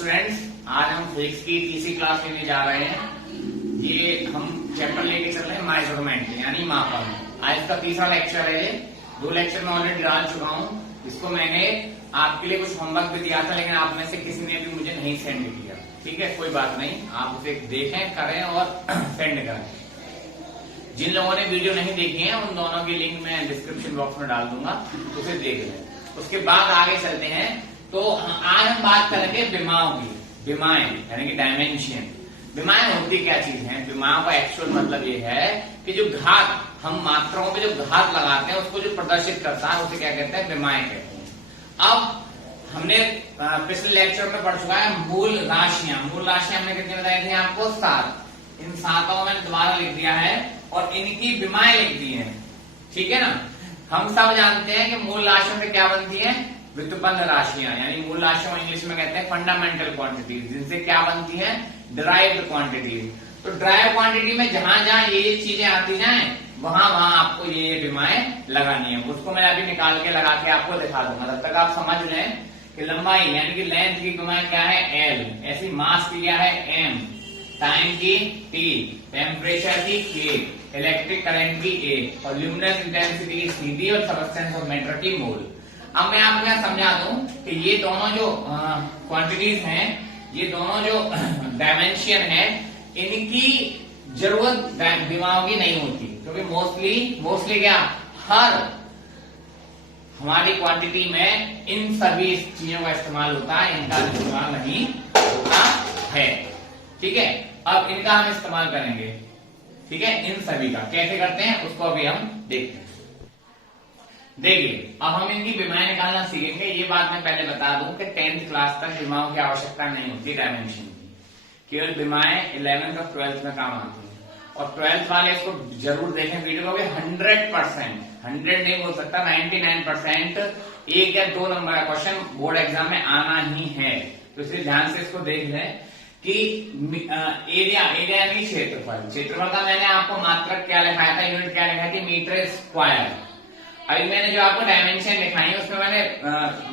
Students, आज हम physics की तीसरी क्लास लेने जा रहे हैं। ये हम चैप्टर लेके चल रहे हैं मेजरमेंट यानी मापन। आज का तीसरा लेक्चर है। ये 2 लेक्चर में ऑलरेडी डाल चुका हूँ। इसको मैंने आपके लिए कुछ होमवर्क भी दिया था, लेकिन आप में से किसी ने भी मुझे नहीं सेंड किया। ठीक है, कोई बात नहीं, आप उसे देखें, करें और सेंड करें। जिन लोगों ने वीडियो नहीं देखी है उन दोनों की लिंक मैं डिस्क्रिप्शन बॉक्स में डाल दूंगा, उसे देख लें। उसके बाद आगे चलते हैं। तो आज हम बात करेंगे विमाओं की। विमाएं यानी कि डायमेंशन। विमाएं होती क्या चीज है? विमाओं का एक्चुअल मतलब ये है कि जो घात, हम मात्राओं पे जो घात लगाते हैं उसको जो प्रदर्शित करता है उसे क्या कहते हैं? विमाएं कहते हैं। अब हमने पिछले लेक्चर में पढ़ चुका है मूल राशियां। मूल राशियां हमने कितनी बताई थी आपको? 7। इन 7 को मैंने दोबारा लिख दिया है और इनकी विमाएं लिख दी है। ठीक है ना। हम सब जानते हैं कि मूल राशियों से क्या बनती है? व्युत्पन्न राशियां, यानी मूल राशियों इंग्लिश में कहते हैं फंडामेंटल क्वांटिटीज, जिनसे क्या बनती है? Derived quantities. तो डिराइव्ड क्वांटिटी में जहां जहां ये चीजें आती जाएं वहां वहां आपको ये विमाएं लगानी है। उसको मैं अभी निकाल के लगा के आपको दिखा दूंगा। तब तक आप समझ लें कि लंबाई यानी कि लेंथ की विमाएं क्या है? एल। ऐसी मास की क्या है? एम। टाइम की टी। टेम्परेचर की के। इलेक्ट्रिक करंट की ए। और ल्यूमिनस इंटेंसिटी की सी डी। और सबस्टेंस ऑफ मैटर की मोल। अब मैं आपको यहां समझा दूं कि ये दोनों जो क्वांटिटीज हैं, ये दोनों जो डायमेंशन है, इनकी जरूरत विमाओं की नहीं होती, क्योंकि मोस्टली क्या, हर हमारी क्वांटिटी में इन सभी चीजों का इस्तेमाल होता है, इनका इस्तेमाल नहीं होता है। ठीक है, अब इनका हम इस्तेमाल करेंगे। ठीक है, इन सभी का कैसे करते हैं उसको अभी हम देखते हैं। देखिए, अब हम इनकी विमाएं निकालना सीखेंगे। ये बात मैं पहले बता दूं कि 10th क्लास तक विमाओं की आवश्यकता नहीं होती डायमेंशन की। केवल विमाएं 11th और 12th में काम आती है। और 12th वाले इसको जरूर देखें वीडियो को। 100%, 100 नहीं बोल सकता, 99% 1 या 2 नंबर का क्वेश्चन बोर्ड एग्जाम में आना ही है। तो इसलिए ध्यान से इसको देख लें कि एरिया यानी क्षेत्रफल का मैंने आपको मात्रक क्या लिखाया था, यूनिट क्या लिखाई थी? Metre square. अभी मैंने जो आपको डायमेंशन दिखाई है उसमें मैंने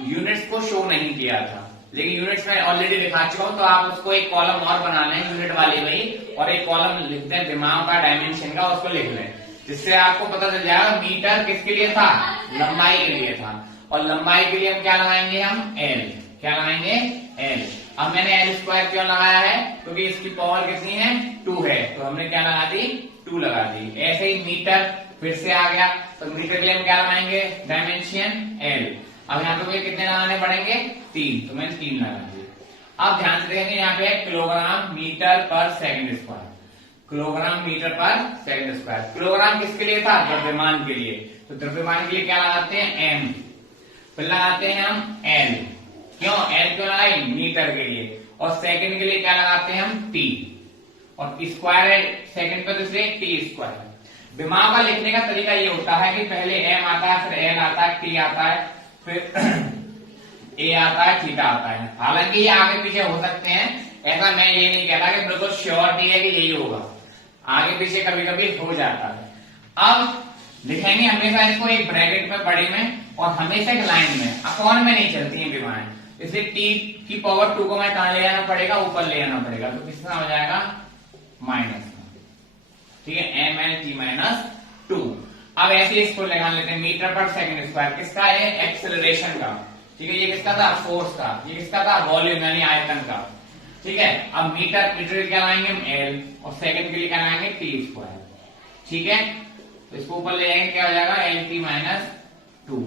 यूनिट्स को शो नहीं किया था, लेकिन यूनिट्स में ऑलरेडी दिखा चुका हूं। तो आप उसको एक कॉलम और बना लें यूनिट वाली वही, और एक कॉलम लिख दें विमाओं का डायमेंशन का, उसको लिख लें, जिससे आपको पता चल जाएगा मीटर किसके लिए था? लंबाई के लिए था। और लंबाई के लिए हम क्या लगाएंगे? हम एल। क्या लगाएंगे? एल। अब मैंने एल स्क्वायर क्यों लगाया है? क्योंकि इसकी पावर कितनी है? 2 है, तो हमने क्या लगा दी? 2 लगा दी। ऐसे ही मीटर फिर से आ गया, तो मीटर के लिए हम क्या लगाएंगे? Dimension L. अब यहाँ पे मुझे कितने लगाने पड़ेंगे? 3, तो मैंने 3 लगा दिए। अब ध्यान से देखेंगे यहाँ पे किलोग्राम मीटर पर सेकंड स्क्वायर। किलोग्राम मीटर पर सेकंड स्क्वायर। किलोग्राम किसके लिए था? द्रव्यमान के लिए। तो द्रव्यमान के लिए क्या लगाते हैं? एम। फिर लगाते हैं हम एल। क्यों एल क्यों लगाई? मीटर के लिए। और सेकंड के लिए क्या लगाते हैं हम? टी। और स्क्वायर है सेकंड पे, तो इसलिए टी स्क्वायर। विमाओं का लिखने का तरीका ये होता है कि पहले एम आता है, फिर एल आता है, टी आता है, फिर ए आता है, थीटा आता है। हालांकि ये आगे पीछे हो सकते हैं, ऐसा मैं ये नहीं कहता कि बिल्कुल श्योरिटी है कि यही होगा, आगे पीछे कभी कभी हो जाता है। अब लिखेंगे हमेशा इसको एक ब्रैकेट में, बड़े में, और हमेशा एक लाइन में, अपॉन में नहीं चलती है विमाएं। इसलिए टी की पावर 2 को मैं कहां ले आना पड़ेगा? ऊपर ले आना पड़ेगा। तो किस तरह हो जाएगा? माइनस। ठीक है, एम एल टी माइनस 2। अब ऐसे इसको लगा लेते हैं मीटर पर सेकंड स्क्वायर। किसका है? एक्सेलरेशन का। ठीक है, ये किसका था? फोर्स का। ये किसका था? वॉल्यूम यानी आयतन का। ठीक है, अब मीटर क्या लाएंगे हम? एल। और सेकंड के लिए क्या लाएंगे? T square. ठीक है, तो इसको ऊपर ले जाएंगे, क्या हो जाएगा? L T minus 2।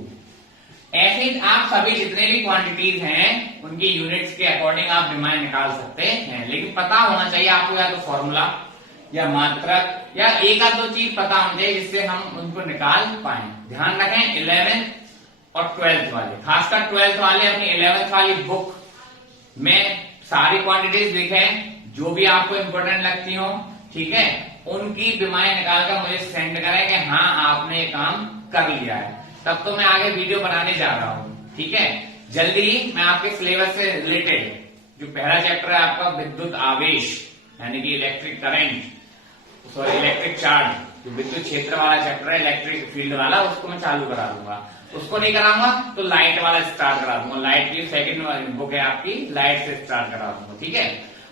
ऐसे ही आप सभी जितने भी क्वांटिटीज हैं उनकी यूनिट्स के अकॉर्डिंग आप विमाएं निकाल सकते हैं, लेकिन पता होना चाहिए आपको या तो फॉर्मूला या मात्रक या एक आध 2 चीज पता होनी चाहिए जिससे हम उनको निकाल पाए। ध्यान रखें 11th और 12th वाले, खासकर 12th वाले अपनी 11th वाली बुक में सारी क्वांटिटीज लिखें जो भी आपको इंपॉर्टेंट लगती हो। ठीक है, उनकी विमाएं निकालकर मुझे सेंड करें कि हाँ आपने काम कर लिया है, तब तो मैं आगे वीडियो बनाने जा रहा हूं। ठीक है, जल्दी ही मैं आपके सिलेबस से रिलेटेड जो पहला चैप्टर है आपका विद्युत आवेश यानी कि electric current, sorry electric charge, जो विद्युत क्षेत्र वाला चैप्टर है, इलेक्ट्रिक फील्ड वाला, उसको मैं चालू करा दूंगा। उसको नहीं कराऊंगा तो लाइट वाला स्टार्ट करा दूंगा। लाइट की सेकंड बुक है आपकी, लाइट से स्टार्ट करा दूंगा। ठीक है,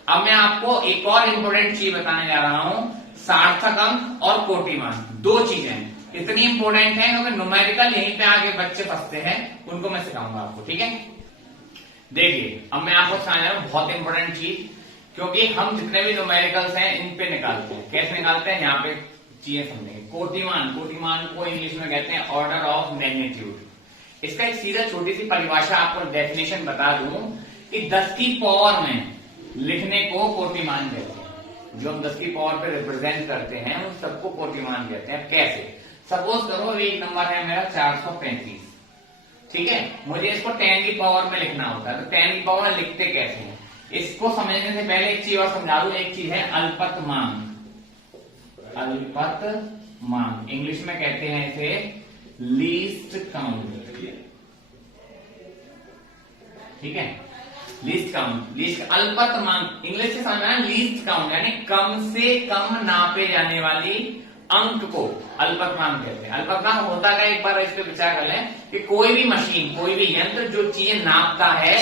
अब मैं आपको एक और इम्पोर्टेंट चीज बताने जा रहा हूं, सार्थक अंक और कोटिमान। दो चीजें इतनी इंपॉर्टेंट है क्योंकि न्यूमेरिकल यहीं पे आगे बच्चे फंसते हैं, उनको मैं सिखाऊंगा आपको। ठीक है, देखिए अब मैं आपको सिखाने जा रहा हूं बहुत इंपॉर्टेंट चीज, क्योंकि हम जितने भी न्यूमेरिकल्स हैं इन पे निकालते हैं। कैसे निकालते हैं, यहाँ पे चीजें समझेंगे। कोटिमान, कोटिमान को इंग्लिश में कहते हैं ऑर्डर ऑफ मैग्नीट्यूड। इसका एक सीधा छोटी सी परिभाषा आपको डेफिनेशन बता दूं कि 10 की पावर में लिखने को कोटिमान कहते हैं। जो हम 10 की पावर पे रिप्रेजेंट करते हैं उन सबको कोटिमान कहते हैं। कैसे, सपोज करो एक नंबर है मेरा 435, ठीक है, मुझे इसको 10 की पावर में लिखना होता है। तो 10 की पावर में लिखते कैसे हैं, इसको समझने से पहले एक चीज और समझा दूं। एक चीज है अल्पतमांक। अल्पतमांक इंग्लिश में कहते हैं इसे लीस्ट काउंट। ठीक है, लीस्ट काउंट, लीस्ट अल्पतमांक इंग्लिश से समझना है। लीस्ट काउंट यानी कम से कम नापे जाने वाली अंक को अल्पतमांक कहते हैं। अल्पतमांक होता है, एक बार इस पे विचार कर लें कि कोई भी मशीन, कोई भी यंत्र जो चीजें नापता है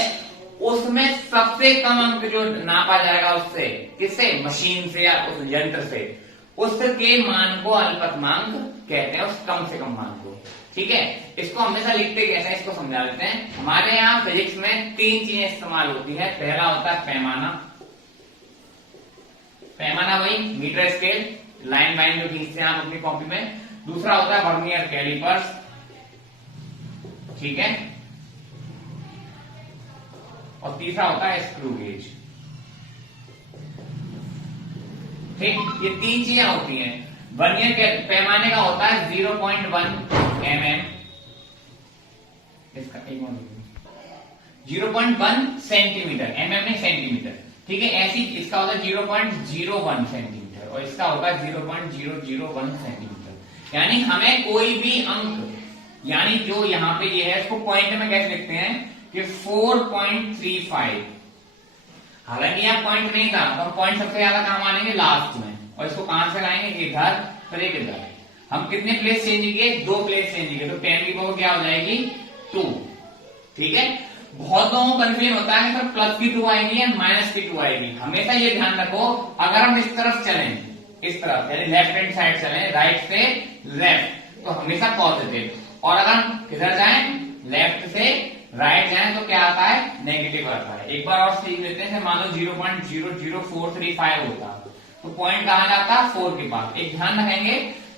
उसमें सबसे कम अंक जो नापा जाएगा उससे, किससे, मशीन से या उस यंत्र से, उसके मान को अल्पतमांक कहते हैं, उस कम से कम मान को। ठीक है, इसको हमेशा लिखते कैसे हैं इसको समझा देते हैं। हमारे यहाँ फिजिक्स में 3 चीजें इस्तेमाल होती है। पहला होता है पैमाना, पैमाना वही मीटर स्केल, लाइन वाइन जो खींचते हैं आप अपनी कॉपी में। दूसरा होता है वर्नियर कैलिपर्स, ठीक है, और तीसरा होता है स्क्रू गेज। ठीक, ये 3 चीजें होती हैं। वर्नियर के पैमाने का होता है 0.1 mm, इसका 0.1 सेंटीमीटर, mm में सेंटीमीटर। ठीक है, ऐसी इसका होता है 0.01 सेंटीमीटर और इसका होगा 0.001 सेंटीमीटर। यानी हमें कोई भी अंक, यानी जो यहाँ पे ये है इसको पॉइंट में कैसे लिखते हैं कि 4.35। हालांकि यहाँ पॉइंट नहीं था तो हम पॉइंट सबसे ज्यादा काम आनेंगे लास्ट में, और इसको कहां से लाएंगे, इधर फिर एक इधर। हम कितने प्लेस चेंज किए, 2 प्लेस चेंज किए, तो 10 की पावर क्या हो जाएगी 2। ठीक है, बहुत लोगों को कंफ्यूजन होता है सर प्लस की 2 आएगी या माइनस की 2 आएगी। हमेशा ये ध्यान रखो, अगर हम इस तरफ चलें, इस तरफ यानी लेफ्ट हैंड साइड चलें, राइट से लेफ्ट, तो हमेशा पॉजिटिव, और अगर हम किधर जाएं, लेफ्ट से राइट जाएं तो क्या आता है, नेगेटिव आता है। एक बार और सीख लेते हैं, मान लो 0.00435 होता तो पॉइंट कहां जाता, 4 के पास। एक ध्यान रखेंगे,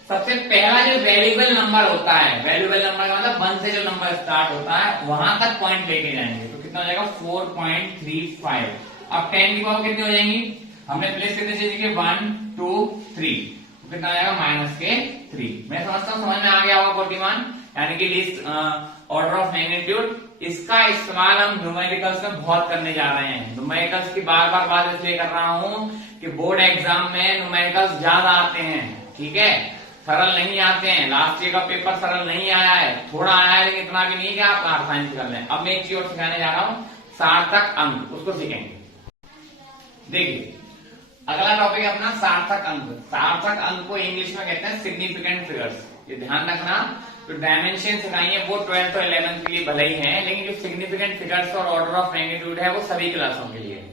सबसे पहला जो वैल्यूएबल नंबर होता है, वैल्यूएबल नंबर का मतलब 1 से जो नंबर स्टार्ट होता है वहां तक पॉइंट लेके जाएंगे। तो कितना हो जाएगा 4.35। अब 10 की पावर कितनी हो जाएंगी, हमने प्लेस कितने चेंज किए, 1 2 3, तो कितना हो जाएगा -3। मैं समझता हूँ समझ में आ गया होगा कोटिमान, यानी कि लिस्ट ऑर्डर ऑफ मैग्नीट्यूड। इसका इस्तेमाल हम न्यूमेरिकल्स में बहुत करने जा रहे हैं। न्यूमेरिकल्स की बार बार बात इसलिए कर रहा हूं कि बोर्ड एग्जाम में न्यूमेरिकल्स ज्यादा आते हैं। ठीक है, सरल नहीं आते हैं। लास्ट ईयर का पेपर सरल नहीं आया है, थोड़ा आया है, लेकिन इतना भी नहीं कि आप आसानी से कर लें। अब मैं एक चीज और सिखाने जा रहा हूं, सार्थक अंक, उसको सीखेंगे। देखिए अगला टॉपिक है अपना सार्थक अंक। सार्थक अंक को इंग्लिश में कहते हैं सिग्निफिकेंट फिगर्स। ये ध्यान रखना, तो डायमेंशन सिखाइए वो 12th और 11th के लिए भले ही है, लेकिन जो सिग्निफिकेंट फिगर्स और ऑर्डर ऑफ मैग्नीट्यूड है वो सभी क्लासों के लिए है,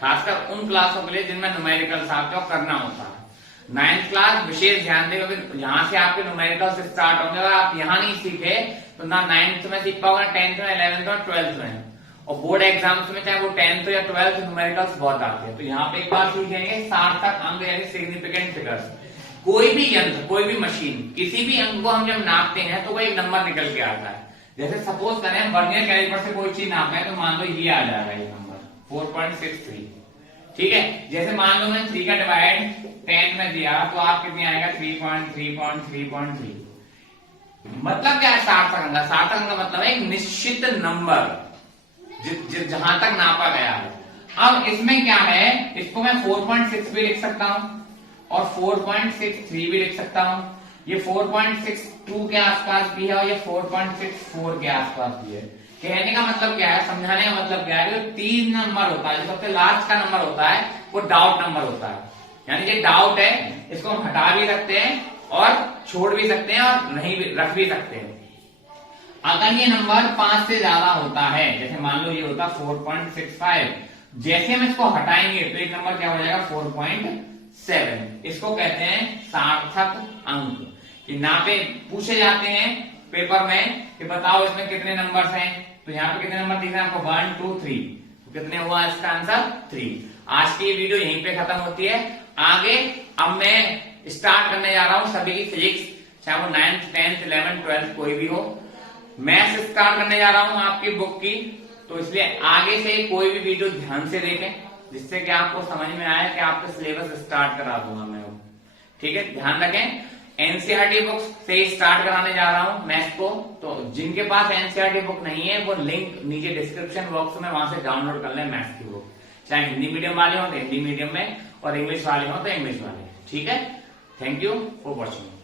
खासकर उन क्लासों के लिए जिनमें न्यूमेरिकल्स आपको करना होता है। 9th क्लास विशेष ध्यान दें, क्योंकि यहाँ से आपके न्यूमेरिकल्स स्टार्ट होंगे। अगर आप यहाँ नहीं सीखे तो ना 9th में सीख पाओगे, 10th में, 11th और 12th में। और बोर्ड एग्जाम्स में चाहे वो 10th या 12th न्यूमेरिकल्स बहुत आते हैं। तो यहाँ पे एक बार सीखेंगे सार्थक अंक यानी सिग्निफिकेंट फिगर्स। कोई भी यंत्र, कोई भी मशीन, किसी भी अंक को हम जब नापते हैं तो वो एक नंबर निकल के आता है। जैसे सपोज करें वर्नियर कैलिपर से कोई चीज नापे तो मान लो ये आ जाएगा, ये नंबर 4.63। ठीक है, जैसे मान लो मैंने 3 का डिवाइड 10 में दिया तो आप कितनी आएगा 3.3.3.3। मतलब क्या है सार्थक अंक? सार्थक अंक का मतलब है एक निश्चित नंबर जहां तक नापा गया है। अब इसमें क्या है, इसको मैं 4.6 भी लिख सकता हूं और 4.63 भी लिख सकता हूं। ये 4.62 के आसपास भी है और ये 4.64 के आसपास भी है। कहने का मतलब क्या है, समझाने का मतलब क्या है, जो 3 नंबर होता है, जो सबसे लास्ट का नंबर होता है वो डाउट नंबर होता है। यानी ये डाउट है, इसको हम हटा भी सकते हैं और छोड़ भी सकते हैं और नहीं भी रख भी सकते हैं। अगर ये नंबर 5 से ज्यादा होता है, जैसे मान लो ये होता 4.65, जैसे हम इसको हटाएंगे तो एक नंबर क्या हो जाएगा 4.7। इसको कहते हैं सार्थक अंक। ये नापे पूछे जाते हैं पेपर में कि बताओ इसमें कितने नंबर्स हैं, तो यहाँ पे कितने नंबर दिख रहे हैं आपको 1 2 3, तो कितने हुआ इसका आंसर 3। आज की वीडियो यहीं पे खत्म होती है। आगे अब मैं स्टार्ट करने जा रहा हूं सभी की फिजिक्स, चाहे वो 9th 10th 11th 12th कोई भी हो, मैथ्स स्टार्ट करने जा रहा हूं आपकी बुक की। तो इसलिए आगे से कोई भी वीडियो ध्यान से देखें, जिससे कि आपको समझ में आए कि आपका सिलेबस स्टार्ट करा दूंगा मैं। ठीक है, ध्यान रखें। एनसीईआरटी बुक से स्टार्ट कराने जा रहा हूं मैथ्स को, तो जिनके पास एनसीईआरटी बुक नहीं है वो लिंक नीचे डिस्क्रिप्शन बॉक्स में, वहां से डाउनलोड कर लें मैथ्स की बुक। चाहे हिंदी मीडियम वाले हो तो हिंदी मीडियम में, और इंग्लिश वाले हो तो इंग्लिश वाले। ठीक है, थैंक यू फॉर वॉचिंग।